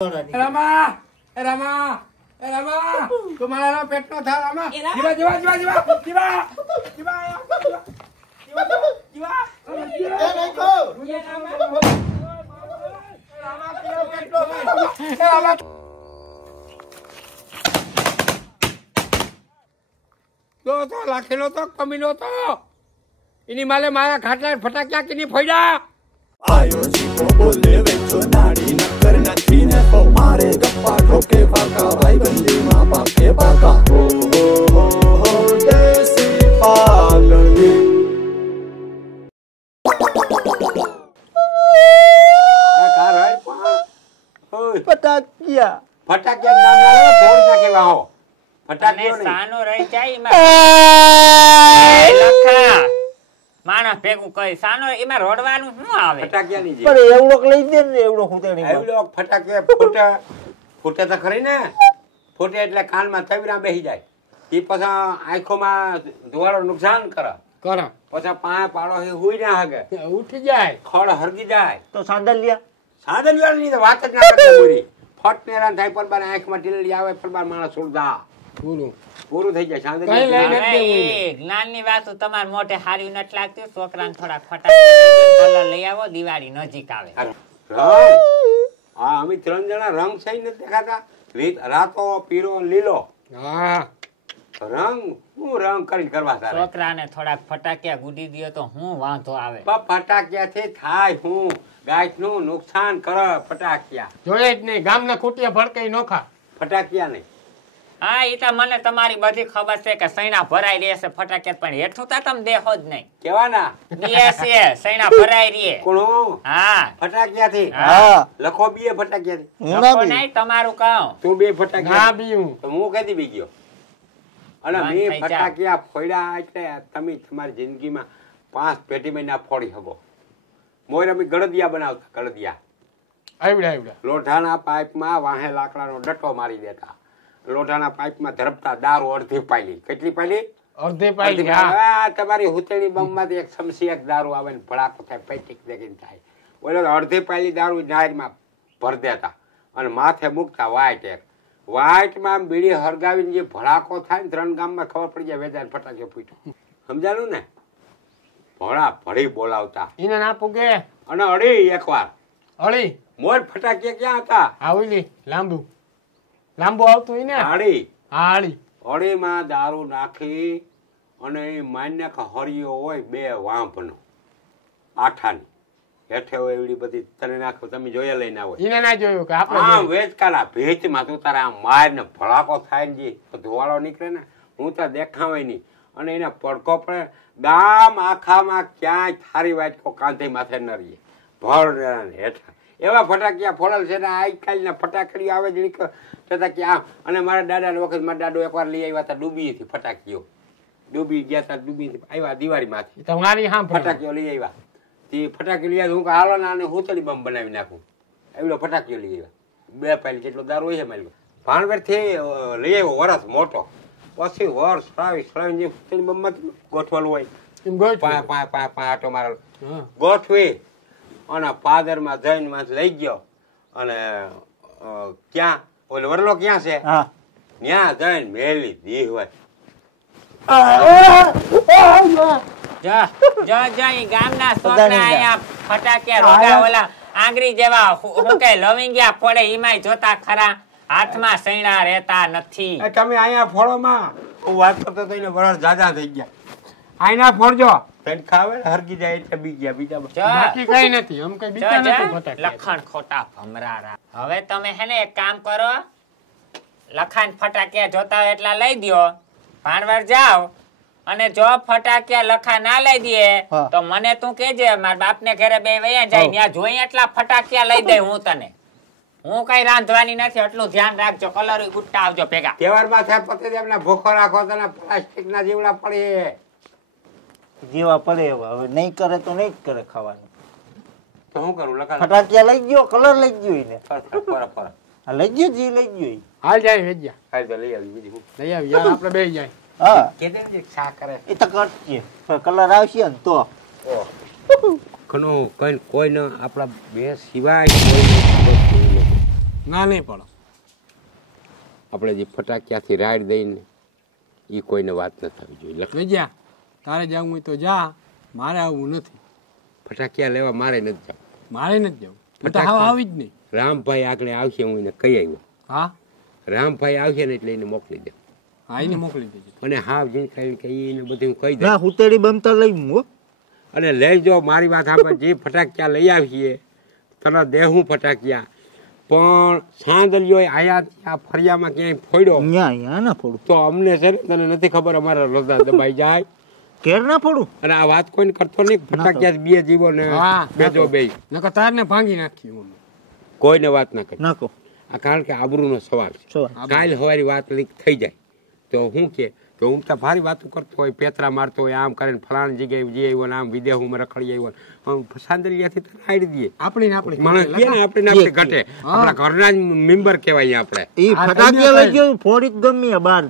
Rama, Rama, Rama, तुम्हारा पेट no था Rama. Jiwa, jiwa, jiwa, jiwa, jiwa, jiwa, jiwa, jiwa. Eh, देखो. Rama किया पेट no था. Rama. तो लाखेलो तो कमीनो तो. इनी माले माया खाटला फटाक्या किनी फोड़ा. आयो जीवो बोले वेचो नाड़ी नक्कर नथी ने तो मारे गप्पा ठोके पाका भाई बंदी मां पाके पाका हो देसी पालनी कार है ओए फटाकिया फटाकिया नाम लो फोड़ नाखे वाहो फटाकियो અને સાનો રહી જાય એમાં લખા માણસ ભેગું કરી સાનો એમાં રોડવાનું શું આવે फटाकिया नहीं पर एवढोक लई दे ને એવડો ખૂતેણી એવડો ફટાકે ફૂટે તો ખરી ને ફૂટે એટલે કાનમાં તવીરા બેહી જાય ઈ પછી આંખોમાં ધુવાળો નુકસાન કરે પછી પાય પાડો હુઈ ના હગે ઉઠી જાય ખડ હરગી જાય તો સાંદલિયા સાદલિયાની તો વાત જ ના કરતા બોરી ફટ નેરા થાય પર બાર આંખમાં ટીલડી આવે પર બાર માણસ સુરદા પૂરું થઈ જાય સાંદલિયા જ્ઞાનની વાત તમાર મોઢે હારી નથી લાગતી છોકરાને થોડા ફટાકડા કલર લઈ આવો દિવાળી નજીક આવે રંગ અમે ત્રણ જણા રંગ સહી નથી દેખાતા રાતો પીરો લીલો રંગ હું રંગ કરી કરવા તારે છોકરાને થોડા ફટાકિયા ગુડી દિયો તો હું વાંધો આવે ફટાકિયાથી થાય હું ગાયનું નુકસાન કરે ફટાકિયા જોયે જ નહીં ગામના ખૂટિયા ભડકાઈ નોખા ફટાકિયા નહીં હા ઈ તો મને તમારી બધી ખબર છે કે સૈના ભરાઈ રહે છે ફટાકિયા પણ હેઠું તો તમે દેખો જ નહીં કેવાના છે સૈના ભરાઈ રહે કોણ હા ફટાકિયાથી હા લખો બીએ ફટાકિયાથી હું ના લખો બી નહીં તમારું કહું તું બે ફટાકિયા ના બીયું તો હું કદી બી ગયો અને બંધ મેં થઈ જા. ફટાકિયા ફોડ્યા એટલે તમે તમારી જિંદગીમાં 5 પેટીમાં ના ફોડી શકો મોર અમે ગળદિયા બનાવતા ગળદિયા આવડા લોઢાના પાઇપમાં વાહે લાકડાનો ડટ્ટો મારી દેતા લોઢાના પાઇપમાં ધરપતા દારૂ અડધી પાયલી કેટલી પાયલી અડધે પાઈ હા તમારી હુતેડી બમમાંથી એક સમસી એક દારૂ આવે ને ભડાકો થાય પેટીક દેખીને થાય બોલો અડધી પાયલી દારૂ નાયરમાં ભર દેતા અને માથે મૂકતા વાઇટમાં બીડી હરગાવીને જે ભડાકો થાય ને 3 ગામમાં ખબર પડી જાય વેદાન ફટાક્યો ફૂટ્યો સમજાણું ને ભડા ભડી બોલાવતા ઈને ના પૂગે અને અડી એકવાર અળી મોર ફટાકિયા ક્યાં હતા આવલી લાંબુ આવતું ઈને અડી હા અળી અડીમાં દારૂ નાખી અને એ માન્ય હરિયો હોય 2 વાંભનો આઠાની હેઠે હોય એવડી બધી તને નાખો તમે જોયા લઈને આવો ઈને ના જોયું કે આપણે આમ વેચકાલા ભેચમાં તું તારા આમ માર ને ભડાકો થાય ને જે ધોવાળો નીકળે ને હું તો દેખાવાય નહીં અને એને પડકો પડે ગામ આખામાં ક્યાંય થારી વાટકો કાંધે માથે ન રહીએ ભર હેઠા એવા ફટાકિયા ફોડેલ છે ને આજકાલના ફટાકડીઓ આવે જ છતાં કે આમ અને મારા દાદાના વખત મારા દાદો એકવાર લઈ આવ્યા હતા ડૂબીથી ફટાકીઓ ડૂબી ગયા હતા ડૂબીથી આવ્યા દિવાળીમાંથી તમારી હા ફટાકીઓ લઈ આવ્યા તે ફટાકી લઈ આવ્યા હું હાલો ને આને હુતળી બમ બનાવી નાખું એવડો ફટાકીઓ લઈ આવ્યા 2 પાયલી જેટલો દારૂ હોય છે મારી ભાણવેરથી લઈ આવ્યો વરસ મોટો પછી વર્ષ સળાવી જે હુતળી બમમાં ગોઠવેલું હોય એમ ગોઠ પાંચ આટો મારેલો ગોઠવી અને પાદરમાં જઈને લઈ ગયો અને ક્યાં ઓલો વરલો ક્યાં છે હા ત્યાં જઈને મેલી દી હોય જો ઈ ગામના છોકરા અહીંયા ફટાકિયા રોગા ઓલા આંગળી જેવા હું કે લવિંગિયા ફોડે ઈમાય જોતા ખરા હાથમાં સૈણા રહેતા નથી તમે અહીંયા ફોડોમાં હું વાત કરતો તો એને વરસ જાજા થઈ ગયા આઈના ફોડજો તને ખાવે હરગી જાય એટલે બી ગયા બીજા બાકી કઈ નથી આમ કઈ બીજા નથી ફટાકિયા લખણ ખોટા ભમરારા હવે તમે હે ને એક કામ કરો લખાણ ફટાકિયા જોતા હોય એટલા લઈ દ્યો ભાણવાર જાવ અને જો ફટાકિયા લખા ના લઈ દે તો મને તું કેજે મારા બાપને ઘરે બે વયા જાય ત્યાં જોઈ એટલા ફટાકિયા લઈ દે હું તને હું કઈ રાંધવાની નથી એટલું ધ્યાન રાખજો કલર ગુટ્ટા આવજો ભેગા તહેવારમાં થાય પતે એમને ભૂખો રાખો તને પ્લાસ્ટિક ના જીવડા પડે જેવા પડે એવા હવે નહીં કરે તો નહીં કરે ખાવાનું તો હું કરું લખા ફટાકિયા લઈ ગયો કલર લઈ ગયો ઈને ફર આ લઈ ગયો જી લઈ ગયો ઈ. હાલ જાય વેજ્યા હાલ તો લઈ આવી બીજી લઈ આવી યાર આપણે બે જાય હા કેદે જે શા કરે એ તો કરશે કલર આવશે ને તો ઘણું કોઈ ન આપણા બે સિવાય કોઈ ના નહીં પડો. આપણે જે ફટાકિયાથી રાડ દઈને એ કોઈને વાત ન થવી જોઈએ. વેજ્યા તારે જવું હોય તો જા, મારે આવવું નથી. ફટાકિયા લેવા મારે નથી જવું. મારે નથી જવું. હું તો હાવ આવી જ નહીં. રામભાઈ આગળ આવશે, હું એને કહી આવ્યો. હા રામભાઈ આવશે ને એટલે એને મોકલી દે. હા એને મોકલી દેજો. અને હાવ જીનકાવી કે એને બધું કહી દે. ના હુતેડી બનતા લઈ મો અને લઈ જાઓ, મારી વાત આપણે જે ફટાકિયા લઈ આવીએ તને દેહું ફટાકિયા, પણ સાંદલિયો આયા ત્યાં ફરિયામાં ક્યાંય ફોડ્યો ન્યા ના ફોડું તો અમને છે ને તને નથી ખબર, અમારા રોજા દબાઈ જાય. કેર ના ફોડું. અને આ વાત કોઈને કરતો નહીં. ફટાકિયા બે જીવો ને બેજો બે નકર તારને ભાંગી નાખ્યું. કોઈને વાત ના કરી. નાખો આ કારણ કે આબરૂનો સવાલ છે. સવાલ. કાલ સવારી વાત લીક થઈ જાય તો હું કે તો હું તો ભારી વાતું કરતો હોય, પેતરા મારતો હોય, આમ કરીને ફલાણી જગ્યાએ જઈ આવ્યો ને આમ વિદેહમાં રખડી આવ્યો, સાંદલિયાથી તો રાડી દઈએ. આપણી ને આપણી માણસ કે ને આપણે આપણે ઘટે. આપણા ઘરના જ મેમ્બર કહેવાય આપણે. ઈ ફટાકિયા લઈ ગયો ફોડી ગમી બાર.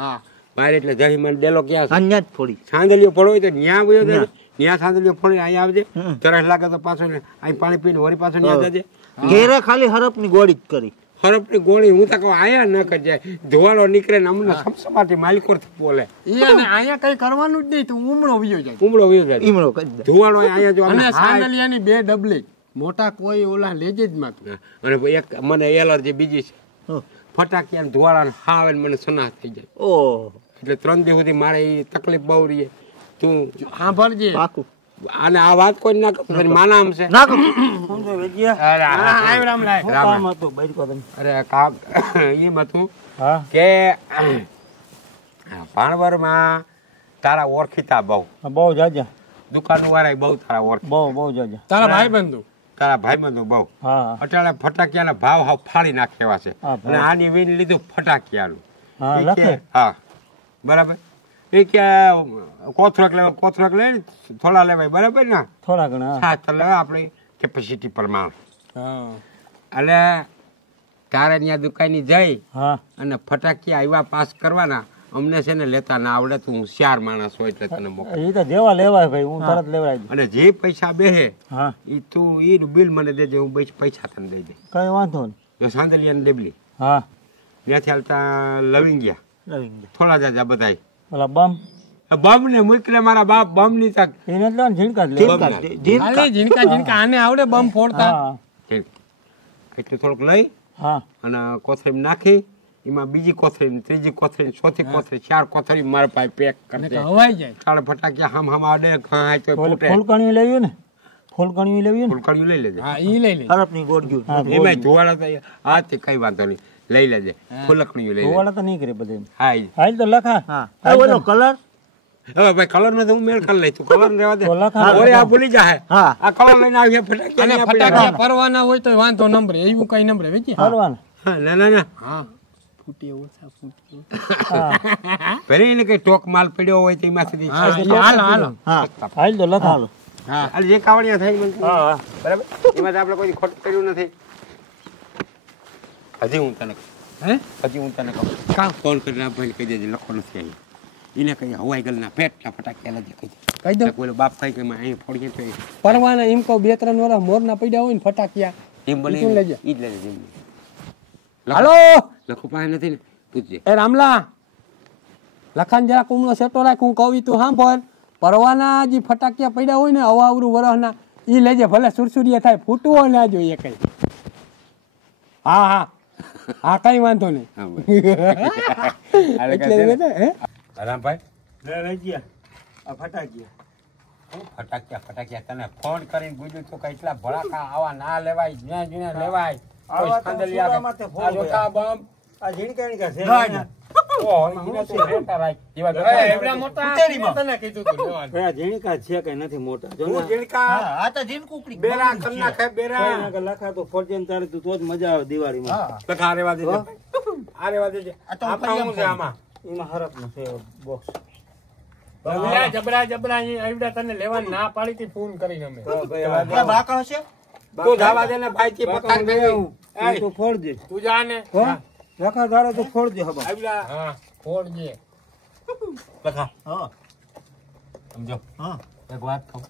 હા બહાર એટલે જહી મને ડેલો ક્યાં છે? અહીંયા જ ફોડી. સાંદલિયો પડો હોય તો ન્યા વયો જાય. ન્યા સાંદલિયો ફોડી અહીંયા આવજે. તરસ લાગે તો પાછો ને અહીં પાણી પીને વળી પાછો ન્યા જજે. ઘેરે ખાલી હરપની ગોળી જ કરી. હરપની ગોળી હું તો કહું આયા ન કરજે. ધોવાળો નીકળે ને અમને સમસમાટી માલિકોથી બોલે. અહીંયા કઈ કરવાનું જ નહીં તો ઉમળો વયો જાય. ઉમળો વયો જાય. ઈમળો કરી દે. ધોવાળો અહીંયા જો અને અમને સાંદલિયાની બે ડબલી મોટા કોઈ ઓલા લેજે જ માતું. અને એક મને એલર્જી બીજી છે. હો. ફટાકિયા ધોવાળા હાવે ને મને સનાહ થઈ જાય. ઓહ એટલે 3 દિવસ સુધી મારે એ તકલીફ બહુ રહી. તું સાંભળજે. પાકું અને આ વાત કોઈ ના કર. માના આમ છે. નાખો સમજો વેજિયા. આવ રામ લાય. કામ હતું બૈરકો તમે. અરે કામ એમ હતું હા કે ભાણવરમાં તારા ઓળખીતા બહુ બહુ જાજા. દુકાન વાળા બહુ તારા ઓળખ, બહુ જાજા. તારા ભાઈ બંધુ તારા ભાઈબંધો બહુ. હા અટાણે ફટાકિયાના ભાવ હાવ ફાડી નાખે એવા છે. હા, ભાવ. અને આની વીન લીધું ફટાકિયાનું. હા એ લખે. કે હા બરાબર. એ કે કોથળક લઈ થોડા લેવાય બરાબર ને. થોડા ઘણા. હા તો લેવાય આપણી કેપેસિટી પ્રમાણે. હા એટલે તારે ત્યાં દુકાની જઈ હા અને ફટાકિયા આવ્યા પાસ કરવાના. અમને છે ને લેતા ના આવડે તો હું 4 માણસ હોય એટલે તને મોકલું. એ તો જેવા લેવાય ભાઈ હું તરત લેવડાવી દઉં. અને જે પૈસા બેહે હા એ તું એનું બિલ મને દેજે, હું પૈસા તને દઈ દે. કઈ વાંધો નહીં. સાંદલિયાને ડેબલી હા ત્યાંથી હાલતા લવિંગ ગયા લઈ ગયા. થોડા જાજા બધાય. ઓલા બમ બમ ને મોકલે મારા બાપ બમ ની તક. એને જ લો ને ઝીણકા જ લે. હાલે ઝીણકા આને આવડે બમ ફોડતા. હા એટલે થોડુંક લઈ હા અને કોથળી નાખી, એમાં બીજી કોથળી, ત્રીજી કોથળી, ચોથી કોથળી, 4 કોથળી મારા પાસે પેક કરી દે. હવાઈ જાય. તારે ફટાકિયા હમ આડે ખાય તો ઓલે ફૂટે. ફૂલકણીયું લેવી ને. ફૂલકણીયું લેવી ને. ફૂલકણિયું લઈ લેજે. હા ઈ લઈ લે. હરપની ગોળગ્યું. હા એમાં ધોવાળા તો હા તે કઈ વાંધો નહીં, લઈ લેજે. ફૂલકણિયું લઈ લેજે. ધોવાળા તો નહીં કરે બધે. હા ઈ. હાલ તો લખા. હા ઓલો કલર. હવે ભાઈ કલર નો તો હું મેળ કરી લઈ. તું કલર રહેવા દે. તો લખા. ઓરે આ ભૂલી જાય. હા આ કલર લઈને આવીએ ફટાકિયા અને નહીં આપણે. ફટાકડા પરવાના હોય તો વાંધો નંબરે એવું કઈ નંબરે વેચી. હરવાના. હા, ના ના ના હા ફૂટી ઓછા ફૂટી. હા ભલે એને કઈ ટોક માલ પડ્યો હોય તો એમાંથી હાલો હાલો. હા હાલ તો લખા. હા હાલ જે કાવડિયા થાય મને હા હા બરાબર. એમાં તો આપણે કોઈ ખોટું કર્યું નથી. હજી હું તને કહું. કામ ફોન કરીને આ ભાઈને કહી દેજે લખો નથી અહીં. એને કહી હવાઈ ગલના પેટના ફટાકિયા લેજે કહી દે. કહી દઉં. કોઈ બાપ થાય કે મેં અહીં ફોડીએ તો પરવાના એમ કહું 2-3 વર્ષ મોરના પડ્યા હોય ને ફટાકિયા એમ બને ઈ તું લેજે. ઈ જ લેજે જેમ. હાલો લખો પાસે નથી ને પૂછજે. એ રામલા લખાણ જરા કુમનો સેટો રાખ. હું કહું ઈ તું સાંભળ. પરવાના જે ફટાકિયા પડ્યા હોય ને અવાવરું વરસના ઈ લેજે. ભલે સુરસુરિયા થાય ફૂટવો ના જોઈએ કઈ. હા હા હા કઈ વાંધો નહીં. હા ભાઈ. એટલે એ બધા, હે રામભાઈ લે લઈ ગયા. આ ફટાકિયા. ફટાકિયા તને ફોન કરીને પૂછ્યું તો કે એટલા ભડાકા આવા ના લેવાય, જ્યાં જ્યાં લેવાય. આવા તો કોઈ સાંદલિયા સુરામાં તે આ ફોન જોતા બમ. આ ઝીણકા ઝીણકા છે. ના, ના. ઓહો, એને તો મોટા રાખ. જેવા જોતા એવડા મોટા તને કીધું તું લેવાનું. ભાઈ આ ઝીણકા છે કઈ નથી મોટા. જો હું ને. ઝીણકા આ તો ઝીણકું ઉપડી. બેરા કરી નાખે, બેરા. કઈ ના કે લખા તો ફોડજે ને તારે તું તો જ મજા આવે દિવાળીમાં. લખા, આ રેવા દેજે. આ રેવા દેજે. આ તો આમાં શું છે આમાં? એમાં હરપનું છે બોક્સ. જબરા જબરા એવડા તને લેવાની ના પાડી હતી ફોન કરીને અમે. બાકડો છે. તું જવા દે ને ભાઈ થી પતંગ નહીં. તું તો ફોડજે. તું જા ને. હા લખા ધારે તો ફોડજે હબા. આવડા હા ફોડજે. લખા. હા સમજો. હા એક વાત કહું.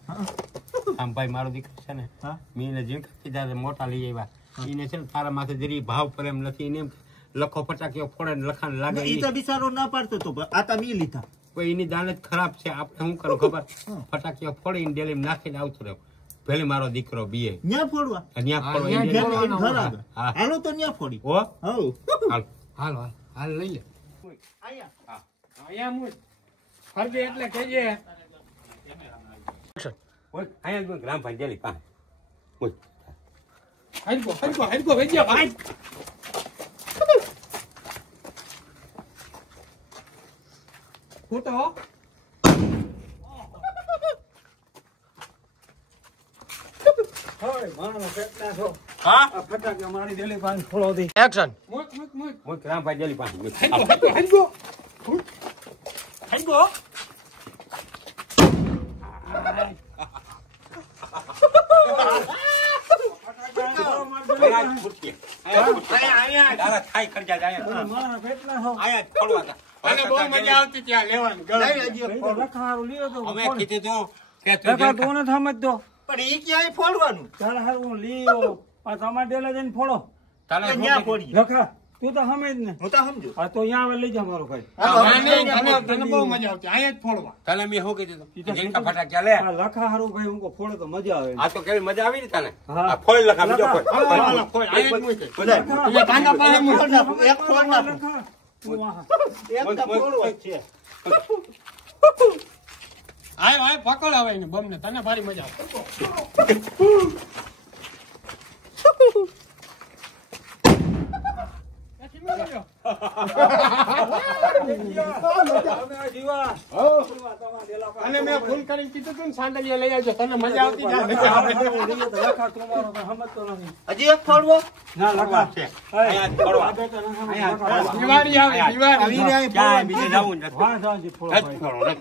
આમ ભાઈ મારો દીકરો છે ને, હા મેં એને ઝીણકા કીધા મોટા લઈ આવ્યા. એને છે ને તારા માથે જરી ભાવ પર એમ નથી એને એમ લખો ફટાકીઓ ફોડે ને લખાણ લાગે ઈ તો બિચારો ના પાડતો તો આ તમે ઈ લીધા કોઈ એની દાન જ ખરાબ છે આપણે શું કરું ખબર ફટાકીઓ ફોડીને ડેલી નાખીને આવતો રહ્યો ભલે મારો દીકરો બીએ ન્યા ફોડવા અહીંયા ઘર હાલો તો ન્યા ફોડી હો હાઉ હાલ લઈ લે આયા અહીંયા મુજ ફરજે એટલે કહેજે અહીંયા ગ્રામ પંચાયત પાસે હરકો વેજ્યા ભાઈ ફૂટો એક્શન હું ગ્રામ પંચાયત પાસે પણ ઈ ક્યાંય ફોડવાનું ચાલ હારું લીયો આ તમારે ડેલા જઈને ફોડો ન્યા ફોડી લખા તું તો સમજ ને હું તો સમજુ આ તો અહીંયા આવે લઈ જા મારો ભાઈ તને મેં શું કીધું ફટાક્યા લે આ લખા હારું ભાઈ હું ફોડે તો મજા આવે આ તો કેવી મજા આવી ને તને હા. આ ફોડ લખા બીજો ફોડ એક ફોડ ના લખા તું વાહ એક તો ફોડવો જ છે આય પકડ આવે ને બમને તને ભારી મજા અને મેં ફોન કરીને કીધું તું ને સાંડલિયા લઈ આવજો તને મજા આવતી લખા તું મારો સમજતો નથી હજી એક ફોડવો ના લખા છે દિવાળી આવે દિવાળી ક્યાં બીજે જવું નથી વાહ જાજી ફોડો ભાઈ.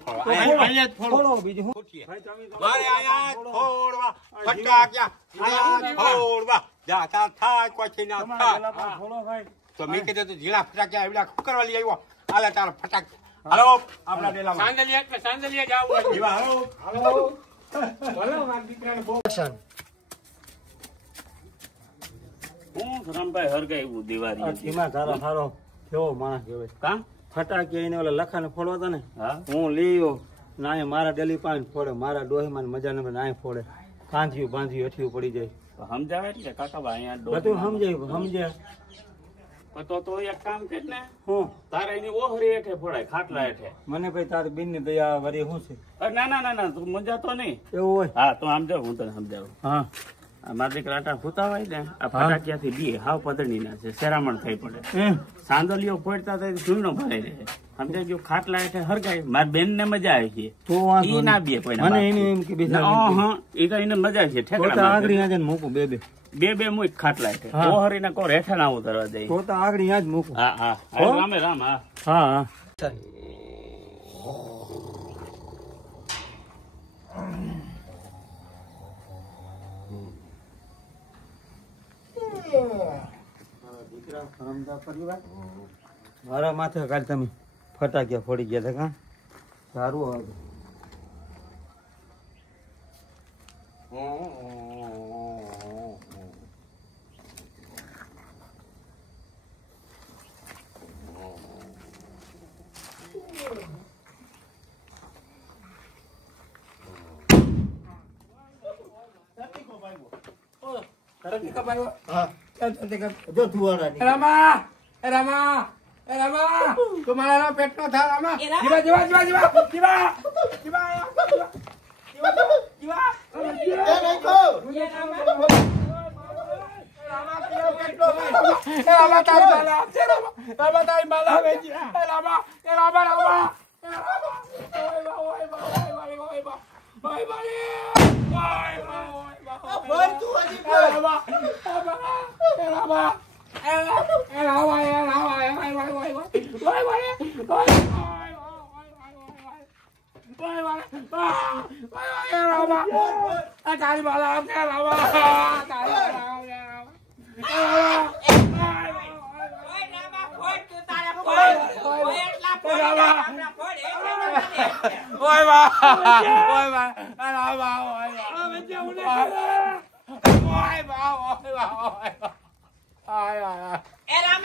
અહીંયા જ ફોડો ફોડો બીજું શું? ભાઈ તમે તો મારે આયા ફોડવા ફટાક્યા આયા ફોડવા જાતા થાય કોઈ ના તમારા થાય ડેલા પર ફોડો ભાઈ તો મેં કીધું તું જીલા ફટાક્યા એવડા કરવા લઈ આવ્યો આલે તારા ફટાક હાલો આપણા ડેલામાં સાંદલિયા જાવ જીવા હાલો બોલો મારા દીકરાને બહુ આ ધીમા ધારા સારો કેવો માણસ કહેવાય કા ફટાકિયા એને ઓલા લખાને ફોડવા હતા ને હું લીયો ના મારા ડેલી પાણી ફોડે મારા ડોહીમાં મજા ન ના ફોડે કાંધ્યું બાંધ્યું અઠિયું પડી જાય સમજાવે એટલે કાકા અહીંયા બધું સમજે તો એક કામ કર ને હું તારે એની ઓહરી હેઠે ફોડાય ખાટલા હેઠે મને ભાઈ તારી બેન ની દયા વરી શું છે ના તું મજા તો નહીં એવું હોય હા તું આમ જાવ હું તને સમજાવું હા મારા દીકરા આટા ફૂતા હોય ને આ ફટાકિયાથી બી હાવ પદણી ના છે શેરામણ થઈ પડે એમ સાંદલીઓ ફોડતા થાય ધૂળનો ભરાઈ રહે સમજાય ગયું ખાટલા હેઠે હરગાય મારી બેન ને મજા આવી છે તો વાંધો ઈ ના બે કોઈ મને એની એમ કે બીજા એ તો એને મજા છે તો આગળ ત્યાં જઈને મૂકું બે બે મૂક ખાટલા હેઠે હા. ઓહરી ના કોર હેઠે ના ઉતરવા દે તો આગળ ત્યાં જ મૂકું હા હો? રામે રામ હા હા મારા માથે કાલ તમે ફટાકિયા ફોડી ગયા હતા કા સારું આવે જો ધુવાડા ની રામા તું મારા પેટ નો થા રામા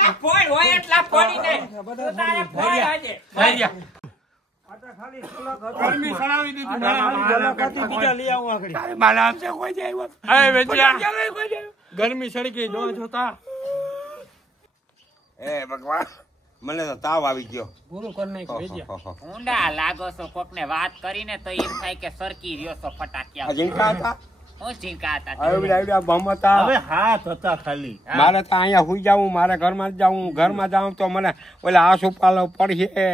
આમાં ફોડ હોય એટલા ફોડી નાખ. તું તારે ફોડ આજે. ગરમી સડાવી દીધી બીજા લઈ આવું આગળ. તારે મારા આમ છે કોઈ જાય અરે વેચ્યા ગરમી સડી ગઈ જો જોતા એ ભગવાન મને તો તાવ આવી ગયો પૂરું કરી નાખ વેચ્યા ઊંડા લાગો છો કોકને વાત કરીને તો એમ થાય કે સરકી રહ્યો છો ફટાકિયા. જીંકા હતા હું ચિંકા હતા. આવડા બમતા હવે હાથ હતા ખાલી. મારે તો અહીંયા હુઈ જાવું મારે ઘરમાં જ જાવું ઘરમાં જાઉં તો મને ઓલા આસુપાલો પડીએ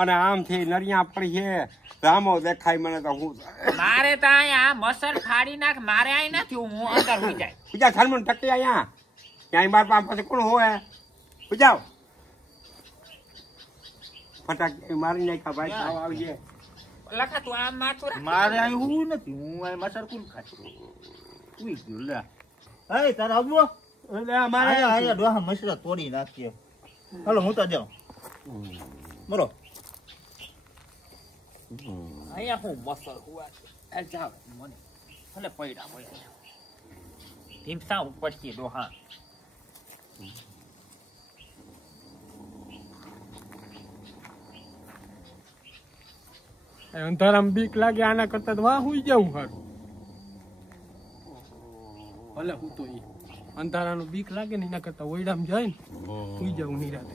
અને આમથી નરિયા પડીએ રામો દેખાય મને તો હું મારે તો અહીંયા મસલ ફાડી નાખ મારે અહીં નથી હું અંદર હોઈ જાય. બીજા થર્મન ટકી અહીંયા ક્યાંય માર પાસે કોણ હોય પૂજાવ ફટાકી મારી નાખ્યા ભાઈ તાવ આવી છે. લખા તું આમ માથું રાખ. મારે અહીં હું નથી હું અહીં મસર કોણ ખાતું ઉઈ ગયું લે. હે તારે આવવો એટલે મારે આયા ડોહા મસરા તોડી નાખીએ. હાલો હું તો જાઉં બોલો. અહીંયા હું મસલ હુવા છે જાવ મને ભલે પૈડા હોય ઢીમસા ઉપડતી ડોહા. અંધારામાં બીક લાગે આના કરતા તો વાહ હુઈ જવું સારું ભલે હું તો અંધારાનું બીક લાગે ને એના કરતા ઓયડામાં જાય ને હુઈ જવું નિરાતે.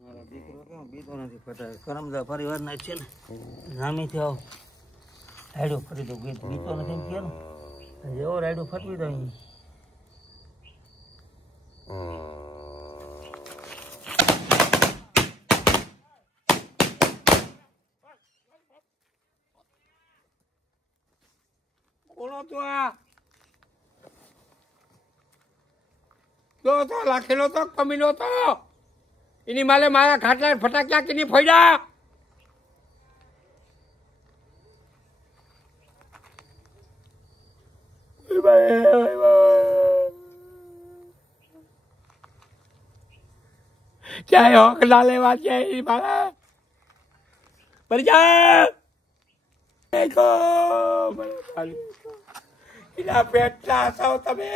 મારો દીકરો કેમ બીતો નથી ફટાય કરમદા પરિવારના છે ને રામીથી આવો રાયડો ફરી દો બીતો નથી એમ કહે ને જેવો રાયડો ફટવી દો અહીં. કોનો તો આ તો લાખેલો તો કમીનો તો એની માલે મારા ખાટલા ફટાક્યા કે નહીં ફોડ્યા. ચાહે હોક ના લેવા જાય મારા પર જા એના પેટના છો તમે